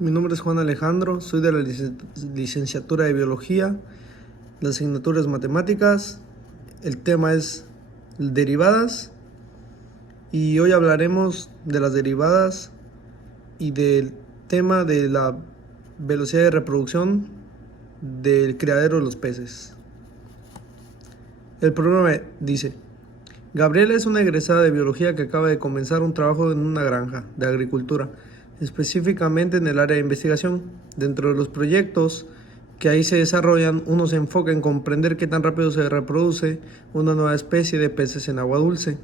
Mi nombre es Juan Alejandro, soy de la licenciatura de Biología, la asignatura es Matemáticas, el tema es derivadas y hoy hablaremos de las derivadas y del tema de la velocidad de reproducción del criadero de los peces. El programa dice: Gabriela es una egresada de biología que acaba de comenzar un trabajo en una granja de agricultura, específicamente en el área de investigación. Dentro de los proyectos que ahí se desarrollan, uno se enfoca en comprender qué tan rápido se reproduce una nueva especie de peces en agua dulce.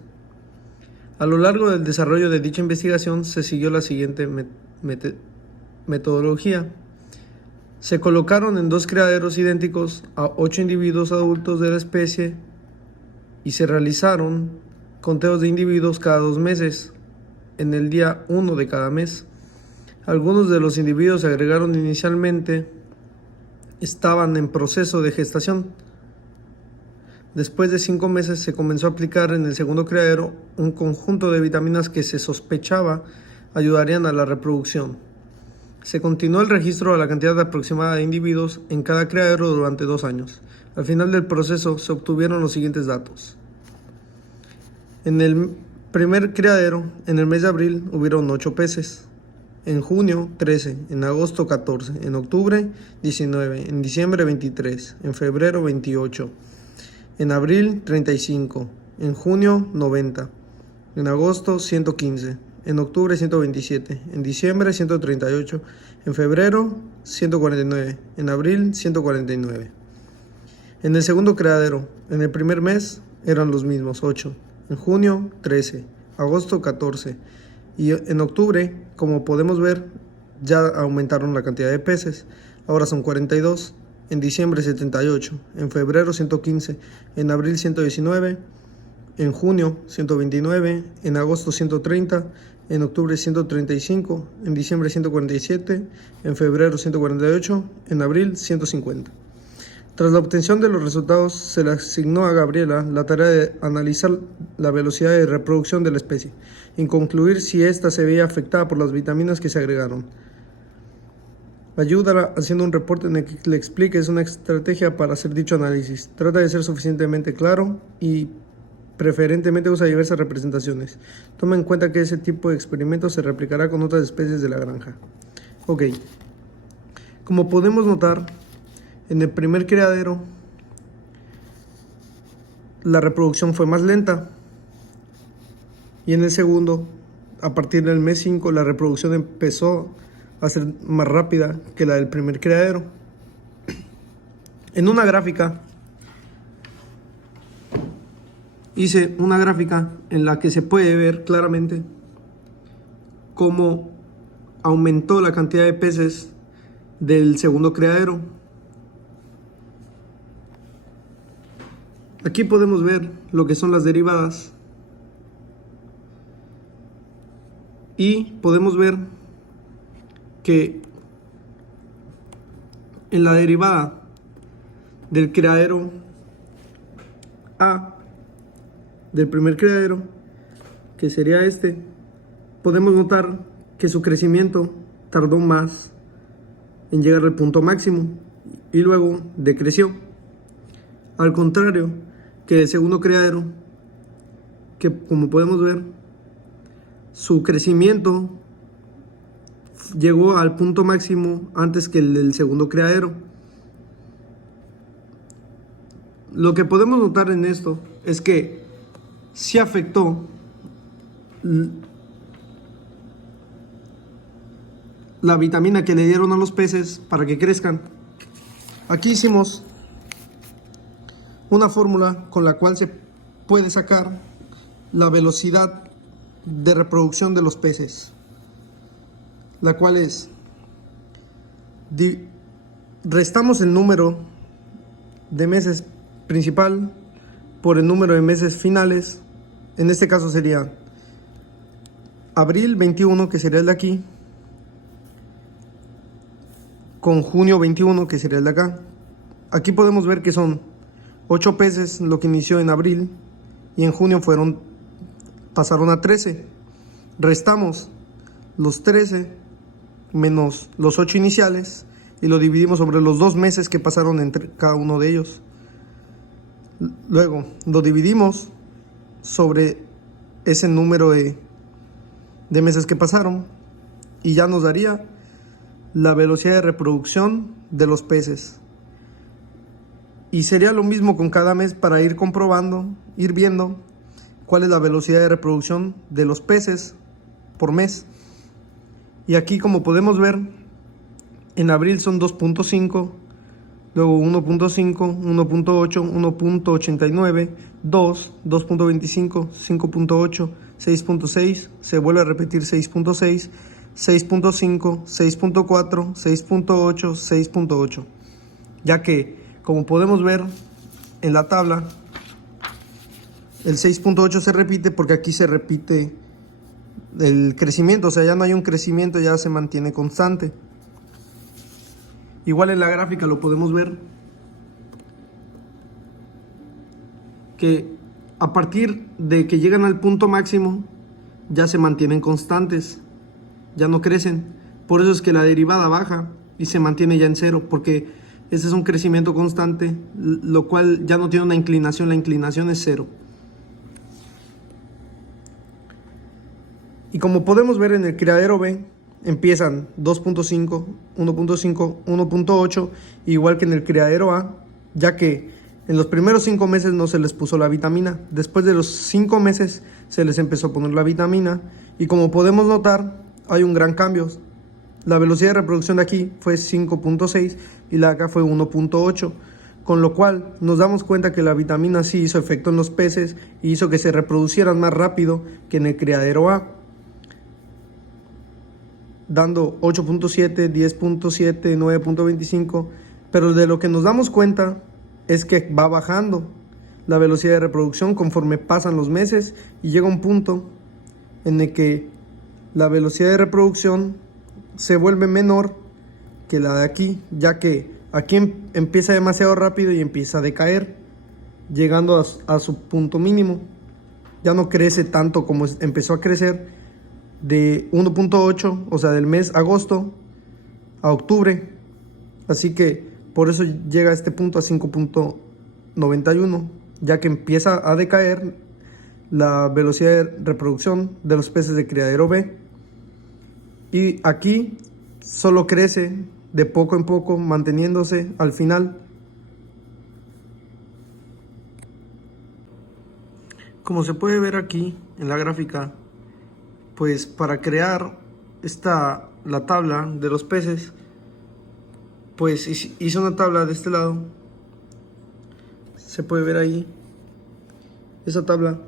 A lo largo del desarrollo de dicha investigación se siguió la siguiente metodología. Se colocaron en dos criaderos idénticos a 8 individuos adultos de la especie y se realizaron conteos de individuos cada 2 meses, en el día 1 de cada mes. Algunos de los individuos se agregaron inicialmente estaban en proceso de gestación. Después de 5 meses se comenzó a aplicar en el segundo criadero un conjunto de vitaminas que se sospechaba ayudarían a la reproducción. Se continuó el registro de la cantidad aproximada de individuos en cada criadero durante 2 años. Al final del proceso se obtuvieron los siguientes datos. En el primer criadero, en el mes de abril, hubieron 8 peces. En junio, 13. En agosto, 14. En octubre, 19. En diciembre, 23. En febrero, 28. En abril, 35. En junio, 90. En agosto, 115. En octubre, 127. En diciembre, 138. En febrero, 149. En abril, 149. En el segundo criadero, en el primer mes, eran los mismos, 8. En junio, 13. Agosto, 14. Y en octubre, como podemos ver, ya aumentaron la cantidad de peces. Ahora son 42. En diciembre, 78. En febrero, 115. En abril, 119. En junio, 129. En agosto, 130. En octubre, 135. En diciembre, 147. En febrero, 148. En abril, 150. Tras la obtención de los resultados, se le asignó a Gabriela la tarea de analizar la velocidad de reproducción de la especie y concluir si ésta se veía afectada por las vitaminas que se agregaron. Ayúdala haciendo un reporte en el que le expliques una estrategia para hacer dicho análisis. Trata de ser suficientemente claro y preferentemente usa diversas representaciones. Toma en cuenta que ese tipo de experimento se replicará con otras especies de la granja. Ok, como podemos notar, en el primer criadero, la reproducción fue más lenta. Y en el segundo, a partir del mes 5, la reproducción empezó a ser más rápida que la del primer criadero. En una gráfica, hice una gráfica en la que se puede ver claramente cómo aumentó la cantidad de peces del segundo criadero. Aquí podemos ver lo que son las derivadas y podemos ver que en la derivada del criadero A, del primer criadero, que sería este, podemos notar que su crecimiento tardó más en llegar al punto máximo y luego decreció. Al contrario que el segundo criadero, que como podemos ver, su crecimiento llegó al punto máximo antes que el del segundo criadero. Lo que podemos notar en esto es que sí afectó la vitamina que le dieron a los peces para que crezcan. Aquí hicimos una fórmula con la cual se puede sacar la velocidad de reproducción de los peces, la cual es: restamos el número de meses principal por el número de meses finales. En este caso sería abril 21, que sería el de aquí, con junio 21, que sería el de acá. Aquí podemos ver que son 8 peces lo que inició en abril y en junio pasaron a 13. Restamos los 13 menos los 8 iniciales y lo dividimos sobre los 2 meses que pasaron entre cada uno de ellos. Luego lo dividimos sobre ese número de meses que pasaron y ya nos daría la velocidad de reproducción de los peces. Y sería lo mismo con cada mes para ir comprobando, ir viendo cuál es la velocidad de reproducción de los peces por mes. Y aquí, como podemos ver, en abril son 2.5, luego 1.5, 1.8, 1.89, 2, 2.25, 5.8, 6.6, se vuelve a repetir 6.6, 6.5, 6.4, 6.8, 6.8, ya que, como podemos ver en la tabla, el 6.8 se repite porque aquí se repite el crecimiento, o sea, ya no hay un crecimiento, ya se mantiene constante. Igual en la gráfica lo podemos ver que a partir de que llegan al punto máximo ya se mantienen constantes, ya no crecen. Por eso es que la derivada baja y se mantiene ya en cero, porque este es un crecimiento constante, lo cual ya no tiene una inclinación, la inclinación es cero. Y como podemos ver en el criadero B, empiezan 2.5, 1.5, 1.8, igual que en el criadero A, ya que en los primeros 5 meses no se les puso la vitamina. Después de los 5 meses se les empezó a poner la vitamina. Y como podemos notar, hay un gran cambio. La velocidad de reproducción de aquí fue 5.6 y la de acá fue 1.8. Con lo cual nos damos cuenta que la vitamina sí hizo efecto en los peces y hizo que se reproducieran más rápido que en el criadero A, dando 8.7, 10.7, 9.25, pero de lo que nos damos cuenta es que va bajando la velocidad de reproducción conforme pasan los meses y llega un punto en el que la velocidad de reproducción se vuelve menor que la de aquí, ya que aquí empieza demasiado rápido y empieza a decaer, llegando a su punto mínimo. Ya no crece tanto como empezó a crecer de 1.8, o sea, del mes agosto a octubre. Así que por eso llega a este punto a 5.91, ya que empieza a decaer la velocidad de reproducción de los peces de criadero B. Y aquí solo crece de poco en poco, manteniéndose al final. Como se puede ver aquí en la gráfica, pues para crear la tabla de los peces, pues hice una tabla de este lado. Se puede ver ahí esa tabla.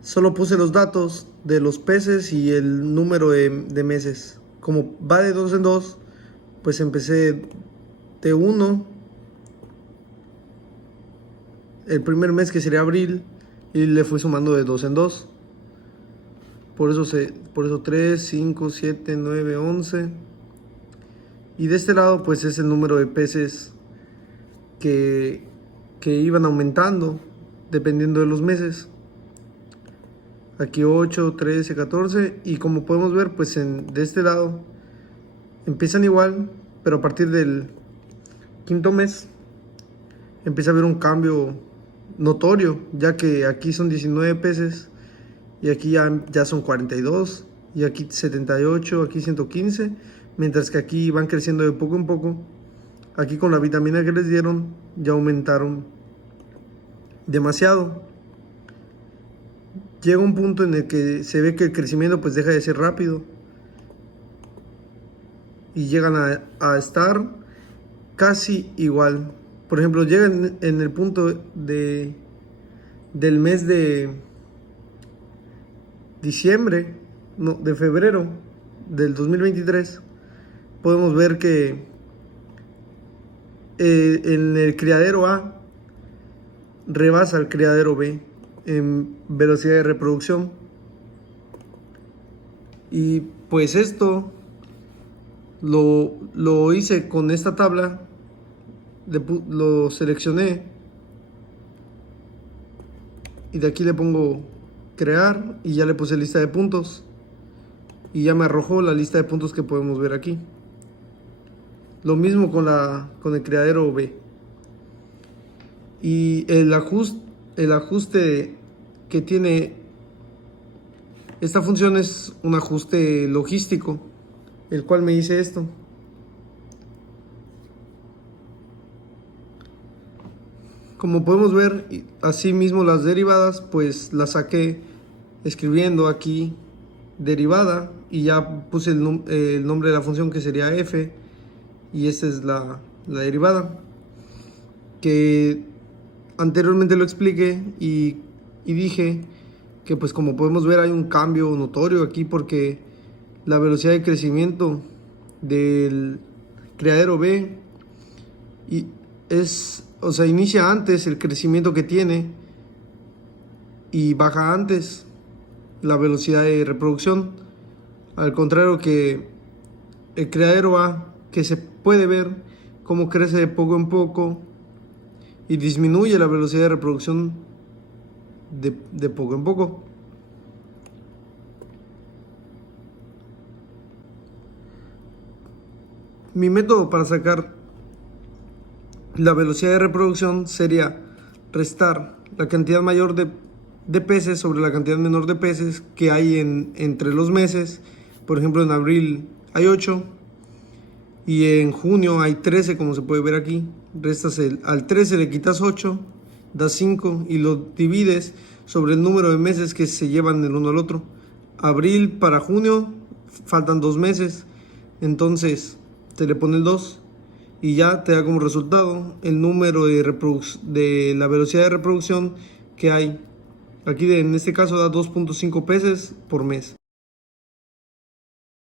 Solo puse los datos de los peces y el número de meses. Como va de 2 en 2, pues empecé de 1, el primer mes, que sería abril, y le fui sumando de 2 en 2. Por eso 3, 5, 7, 9, 11. Y de este lado pues es el número de peces que iban aumentando dependiendo de los meses. Aquí 8, 13, 14. Y como podemos ver, pues de este lado empiezan igual, pero a partir del quinto mes empieza a haber un cambio notorio, ya que aquí son 19 peces y aquí ya son 42, y aquí 78, aquí 115, mientras que aquí van creciendo de poco en poco. Aquí con la vitamina que les dieron ya aumentaron demasiado. Llega un punto en el que se ve que el crecimiento pues deja de ser rápido y llegan a estar casi igual. Por ejemplo, llegan en el punto del mes de diciembre, no, de febrero del 2023, podemos ver que en el criadero A rebasa el criadero B en velocidad de reproducción. Y pues esto lo hice con esta tabla, lo seleccioné y de aquí le pongo crear y ya le puse lista de puntos. y ya me arrojó la lista de puntos que podemos ver aquí. Lo mismo con el criadero B. Y el ajuste que tiene esta función es un ajuste logístico, el cual me dice esto. Como podemos ver, así mismo las derivadas, pues las saqué escribiendo aquí derivada y ya puse el nombre de la función, que sería f, y esta es la derivada, que anteriormente lo expliqué y dije que pues como podemos ver hay un cambio notorio aquí, porque la velocidad de crecimiento del criadero B inicia antes el crecimiento que tiene y baja antes la velocidad de reproducción, al contrario que el criadero A, que se puede ver cómo crece de poco en poco y disminuye la velocidad de reproducción de poco en poco. Mi método para sacar la velocidad de reproducción sería restar la cantidad mayor de peces sobre la cantidad menor de peces que hay entre los meses. Por ejemplo, en abril hay 8 y en junio hay 13, como se puede ver aquí. Al 13 le quitas 8, da 5 y lo divides sobre el número de meses que se llevan del uno al otro. Abril para junio faltan 2 meses, entonces se le pone el 2 y ya te da como resultado el número de la velocidad de reproducción que hay. Aquí en este caso da 2.5 peces por mes.